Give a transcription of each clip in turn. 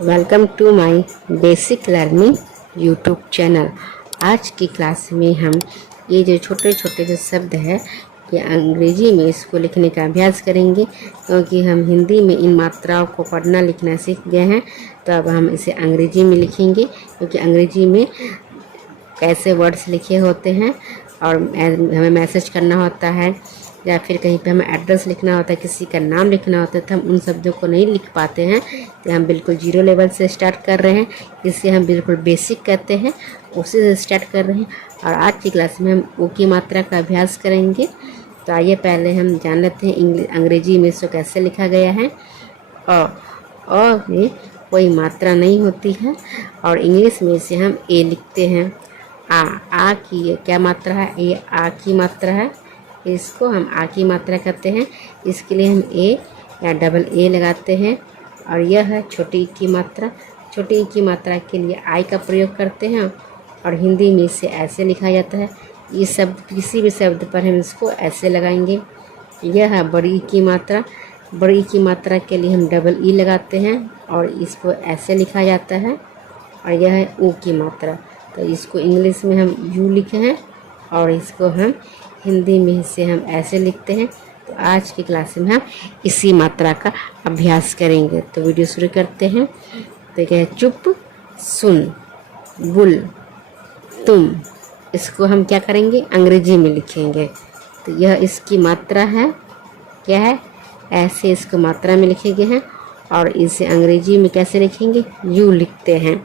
Welcome to my basic learning YouTube channel. आज की class में हम ये जो छोटे छोटे जो शब्द है ये अंग्रेजी में इसको लिखने का अभ्यास करेंगे, क्योंकि हम हिंदी में इन मात्राओं को पढ़ना लिखना सीख गए हैं। तो अब हम इसे अंग्रेजी में लिखेंगे, क्योंकि अंग्रेजी में कैसे वर्ड्स लिखे होते हैं और हमें मैसेज करना होता है या फिर कहीं पे हमें एड्रेस लिखना होता है, किसी का नाम लिखना होता है, तो हम उन शब्दों को नहीं लिख पाते हैं। तो हम बिल्कुल जीरो लेवल से स्टार्ट कर रहे हैं, इसे हम बिल्कुल बेसिक कहते हैं, उसी से स्टार्ट कर रहे हैं। और आज की क्लास में हम ओ की मात्रा का अभ्यास करेंगे। तो आइए पहले हम जान लेते हैं अंग्रेजी में इसको कैसे लिखा गया है। अ में कोई मात्रा नहीं होती है और इंग्लिश में इसे हम ए लिखते हैं। आ की ये क्या मात्रा है? ये आ की मात्रा है, इसको हम आ की मात्रा कहते हैं। इसके लिए हम ए या डबल ए लगाते हैं। और यह है छोटी ई की मात्रा। छोटी ई की मात्रा के लिए आई का प्रयोग करते हैं और हिंदी में इसे ऐसे लिखा जाता है। ये शब्द किसी भी शब्द पर हम इसको ऐसे लगाएंगे। यह है बड़ी ई की मात्रा। बड़ी ई की मात्रा के लिए हम डबल ई लगाते हैं और इसको ऐसे लिखा जाता है। और यह है ऊ की मात्रा, तो इसको इंग्लिश में हम यू लिखे हैं और इसको हम हिंदी में इसे हम ऐसे लिखते हैं। तो आज की क्लास में हम इसी मात्रा का अभ्यास करेंगे। तो वीडियो शुरू करते हैं। तो क्या है? चुप, सुन, बुल, तुम। इसको हम क्या करेंगे? अंग्रेजी में लिखेंगे। तो यह इसकी मात्रा है। क्या है? ऐसे इसको मात्रा में लिखे गए हैं और इसे अंग्रेजी में कैसे लिखेंगे? यू लिखते हैं।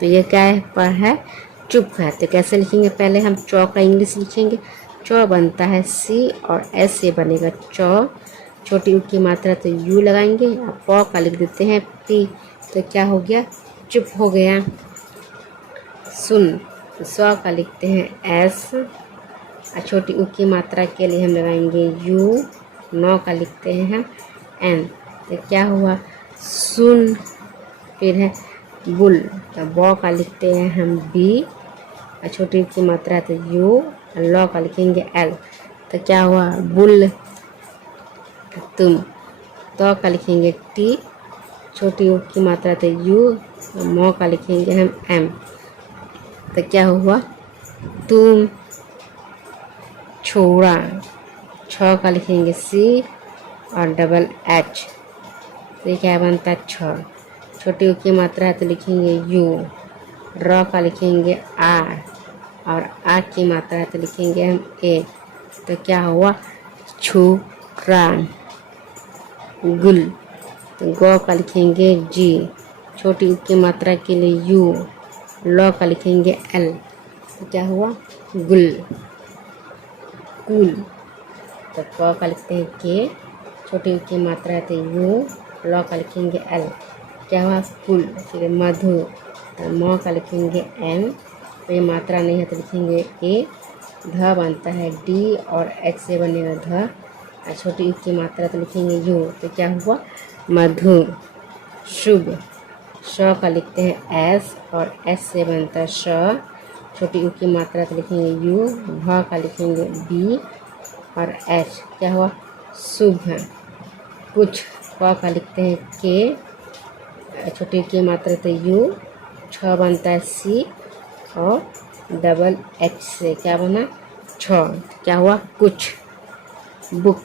तो यह क्या है? पर है चुप है। तो कैसे लिखेंगे? पहले हम चौ का इंग्लिश लिखेंगे। चौ बनता है सी और एस से बनेगा चौ। छोटी ऊ की मात्रा तो यू लगाएंगे और पौ का लिख देते हैं पी। तो क्या हो गया? चुप हो गया। सुन, तो स्व का लिखते हैं एस और छोटी ऊ की मात्रा के लिए हम लगाएंगे यू। नौ का लिखते हैं हम एन। तो क्या हुआ? सुन। फिर है बुल, तो बौ का लिखते हैं हम बी और छोटी ऊ की मात्रा तो यू। लॉ का लिखेंगे एल। तो क्या हुआ? बुल। तुम, तो का लिखेंगे टी, छोटी ऊ की मात्रा तो यू, मौ का लिखेंगे हम एम। तो क्या हुआ? तुम। छोड़ा, छ का लिखेंगे सी और डबल एच। तो ये क्या बनता है? छ। छोटी ऊ की मात्रा है तो लिखेंगे यू। र का लिखेंगे आर और आ की मात्रा है तो लिखेंगे हम ए। तो क्या हुआ? छुरा। गुल, तो गौ का लिखेंगे जी। छोटी ऊ की मात्रा के लिए यू। लॉ का लिखेंगे एल। तो क्या हुआ? गुल। कुल, तो क का लिखते हैं के, छोटी ऊ की मात्रा है तो यू। लॉ का लिखेंगे एल। क्या हुआ? कुल। फिर मधु, तो मौ का लिखेंगे एम। तो ये मात्रा नहीं है तो लिखेंगे ए। ध बनता है डी और एच से बनेगा ध और छोटी ऊ की मात्रा तो लिखेंगे यू। तो क्या हुआ? मधु। शुभ, श का लिखते हैं एस और एस से बनता है श। छोटी ऊ की मात्रा तो लिखेंगे यू। भ का लिखेंगे बी और एच। क्या हुआ? शुभ। कुछ, क का लिखते हैं के, छोटी ऊ की मात्रा तो यू। छ बनता है सी और डबल एच से क्या बना? छ। क्या हुआ? कुछ। बुक,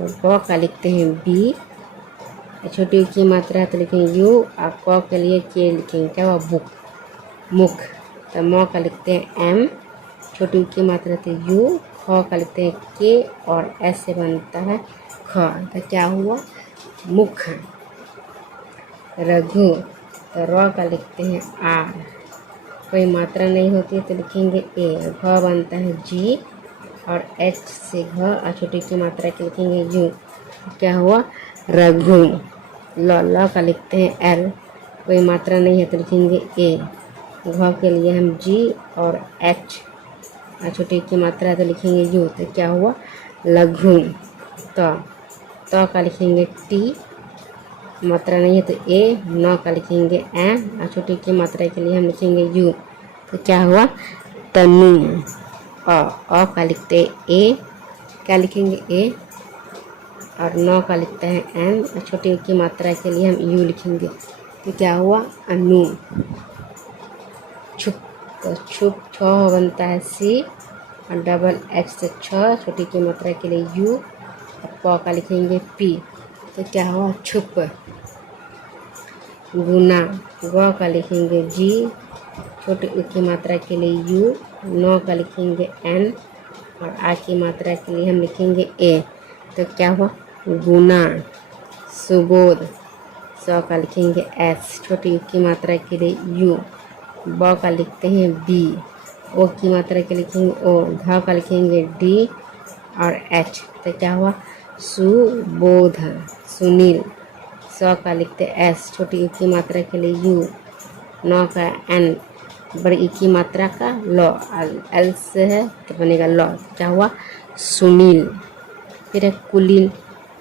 ब का लिखते हैं बी, छोटी ऊ की मात्रा है तो लिखेंगे यू और क के लिए के लिखेंगे। क्या हुआ? बुक। मुख, तो मौ का लिखते हैं एम, छोटी ऊ की मात्रा तो यू। ख का लिखते हैं के और एस से बनता है ख। तो क्या हुआ? मुख। रघु, तो र का लिखते हैं आर, कोई मात्रा नहीं होती है तो लिखेंगे ए। घ बनता है जी और एच से घ और छोटी की मात्रा के लिखेंगे यू। क्या हुआ? रघु। ल का लिखते हैं एल, कोई मात्रा नहीं है तो लिखेंगे ए। घ के लिए हम जी और एच और छोटी की मात्रा है तो लिखेंगे यू। तो क्या हुआ? लघु। तो का लिखेंगे टी, मात्रा नहीं है तो ए। नौ का लिखेंगे एन और छोटी की मात्रा के लिए हम लिखेंगे यू। तो क्या हुआ? तनु। अ का लिखते हैं ए, क्या लिखेंगे ए और नौ का लिखते हैं एन और छोटी की मात्रा के लिए हम यू लिखेंगे। तो क्या हुआ अनु। छुप, तो छुप छ बनता है सी और डबल एच से छ, छोटी की मात्रा के लिए यू और प का लिखेंगे पी, तो क्या हुआ छुप। गुना, ग का लिखेंगे जी, छोटी उ की मात्रा के लिए यू, नौ का लिखेंगे एन और आ की मात्रा के लिए हम लिखेंगे ए, तो क्या हुआ गुना। सुबोध, स का लिखेंगे एस, छोटी उ की मात्रा के लिए यू, ब का लिखते हैं बी, ओ की मात्रा के लिखेंगे ओ, ध का लिखेंगे डी और एच, तो क्या हुआ सुबोध। सुनील, स का लिखते एस, छोटी उ की मात्रा के लिए यू, नौ का एन, बड़ी ई की मात्रा का लॉ, एल से है तो बनेगा लॉ, क्या हुआ सुनील। फिर है कुलीन,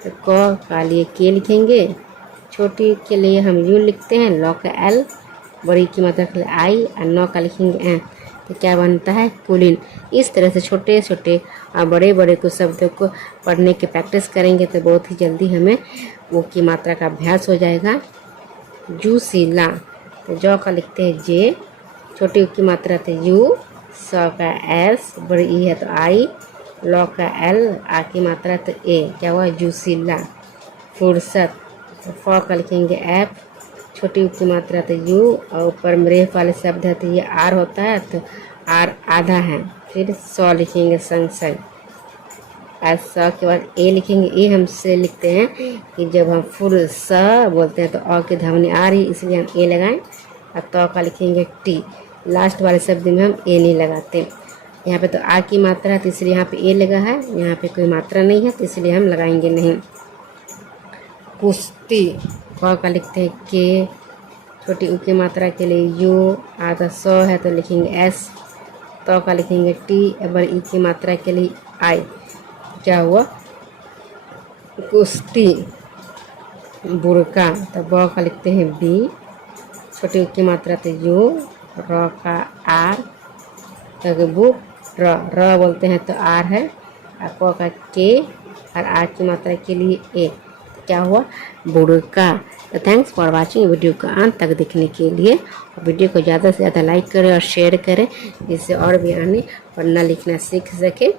तो क का लिए के लिखेंगे, छोटी के लिए हम यू लिखते हैं, लॉ का एल, बड़ी की मात्रा के लिए आई और नौ का लिखेंगे एन, तो क्या बनता है कुलीन। इस तरह से छोटे छोटे और बड़े बड़े कुछ शब्दों को पढ़ने की प्रैक्टिस करेंगे तो बहुत ही जल्दी हमें वो की मात्रा का अभ्यास हो जाएगा। जूसीला, तो जौ का लिखते हैं जे, छोटी की मात्रा तो यू, स का एस, बड़ी ई है तो आई, लॉ का एल, आ की मात्रा तो ए, क्या हुआ जूसीला। फुर्सत, तो फ का लिखेंगे एफ, छोटी की मात्रा तो यू और ऊपर में रेफ वाले शब्द है तो ये आर होता है तो आर आधा है, फिर सौ लिखेंगे संग संग, स के बाद ए लिखेंगे। ए हमसे लिखते हैं कि जब हम फुर स बोलते हैं तो अ की ध्वनि आ रही इसलिए हम ए लगाएं, और तो का लिखेंगे टी, लास्ट वाले शब्द में हम ए नहीं लगाते। यहाँ पे तो आ की मात्रा है तो इसलिए यहाँ पे ए लगा है, यहाँ पे कोई मात्रा नहीं है तो इसलिए हम लगाएंगे नहीं। कुश्ती, क का लिखते हैं के, छोटी उ की मात्रा के लिए यू, आधा सौ है तो लिखेंगे एस, तो का लिखेंगे टी, बड़ी ई की मात्रा के लिए आई, क्या हुआ कुश्ती। बुरका, तो ब का लिखते हैं बी, छोटी की मात्रा तो यू, र का आर, तो बुक र बोलते हैं तो आर है, और क का के और आर की मात्रा के लिए ए, तो क्या हुआ बुरका। तो थैंक्स फॉर वाचिंग, वीडियो को अंत तक देखने के लिए, और वीडियो को ज़्यादा से ज़्यादा लाइक करें और शेयर करें जिससे और भी आने पढ़ना लिखना सीख सके।